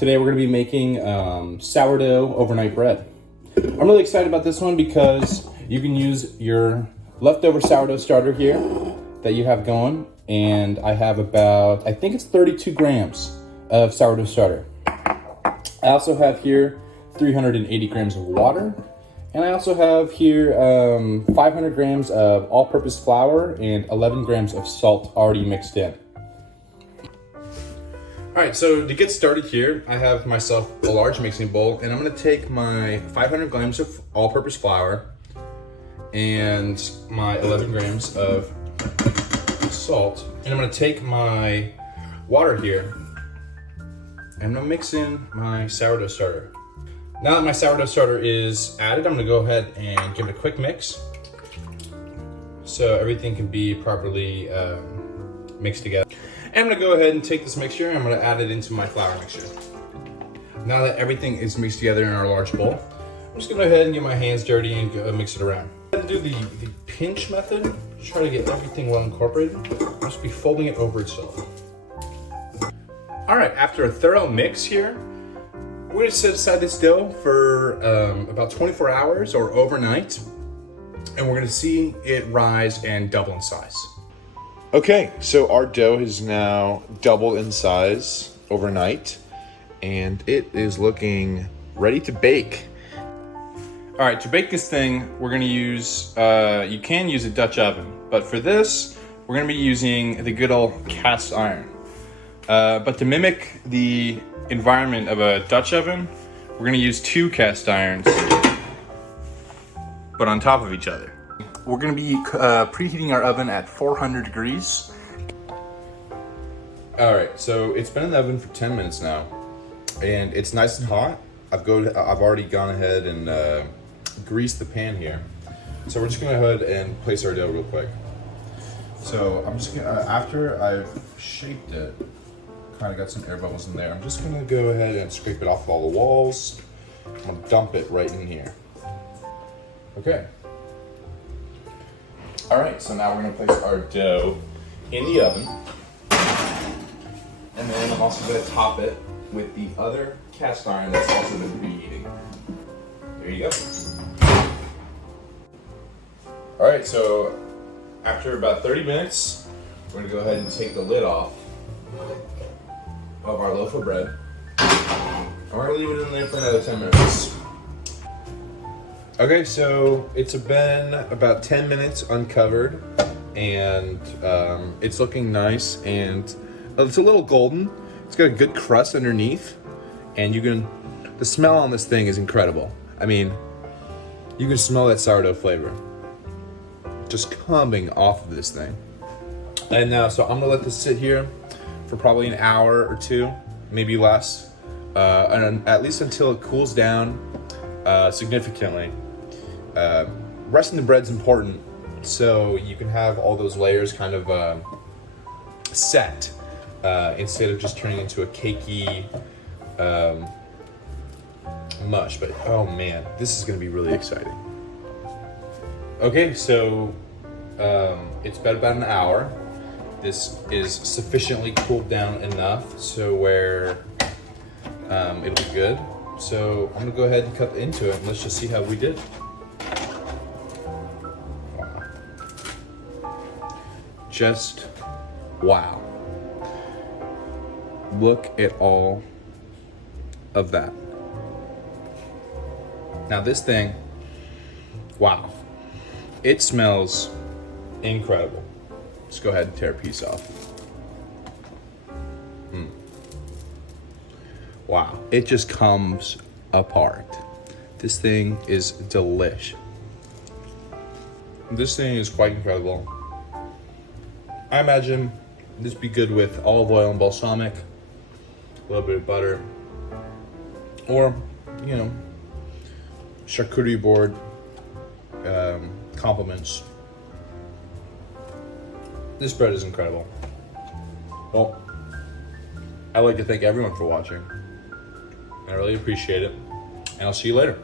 Today we're going to be making sourdough overnight bread. I'm really excited about this one because you can use your leftover sourdough starter here that you have going, and I have about, I think it's 32 grams of sourdough starter. I also have here 380 grams of water, and I also have here 500 grams of all-purpose flour and 11 grams of salt already mixed in. All right, so to get started here, I have myself a large mixing bowl, and I'm gonna take my 500 grams of all-purpose flour and my 11 grams of salt, and I'm gonna take my water here, and I'm gonna mix in my sourdough starter. Now that my sourdough starter is added, I'm gonna go ahead and give it a quick mix so everything can be properly mixed together. And I'm gonna go ahead and take this mixture and I'm gonna add it into my flour mixture. Now that everything is mixed together in our large bowl, I'm just gonna go ahead and get my hands dirty and go mix it around. I'm gonna do the pinch method, try to get everything well incorporated. I'll just be folding it over itself. All right, after a thorough mix here, we're gonna set aside this dough for about 24 hours or overnight, and we're gonna see it rise and double in size. Okay, so our dough is now doubled in size overnight, and it is looking ready to bake. All right, to bake this thing, we're gonna use, you can use a Dutch oven, but for this, we're gonna be using the good old cast iron. But to mimic the environment of a Dutch oven, we're gonna use 2 cast irons, but on top of each other. We're gonna be preheating our oven at 400 degrees. All right, so it's been in the oven for 10 minutes now, and it's nice and hot. I've already gone ahead and greased the pan here. So we're just gonna go ahead and place our dough real quick. So I'm just gonna, after I've shaped it, kind of got some air bubbles in there, I'm just gonna go ahead and scrape it off all the walls. I'm gonna dump it right in here. Okay. All right, so now we're gonna place our dough in the oven. And then I'm also gonna top it with the other cast iron that's also been preheating. There you go. All right, so after about 30 minutes, we're gonna go ahead and take the lid off of our loaf of bread. And we're gonna leave it in there for another 10 minutes. Okay, so it's been about 10 minutes uncovered, and it's looking nice, and it's a little golden. It's got a good crust underneath, and the smell on this thing is incredible. I mean, you can smell that sourdough flavor just coming off of this thing. And so I'm gonna let this sit here for probably an hour or 2, maybe less, and at least until it cools down significantly. Resting the bread's important, so you can have all those layers kind of set instead of just turning into a cakey mush. But oh man, this is gonna be really exciting. Okay, so it's been about an hour. This is sufficiently cooled down enough so where it'll be good. So I'm gonna go ahead and cut into it, and let's just see how we did. Just wow. Look at all of that. Now this thing, wow. It smells incredible. Let's go ahead and tear a piece off. Wow, it just comes apart. This thing is delish. This thing is quite incredible. I imagine this would be good with olive oil and balsamic, a little bit of butter, or, you know, charcuterie board compliments. This bread is incredible. Well, I'd like to thank everyone for watching. I really appreciate it, and I'll see you later.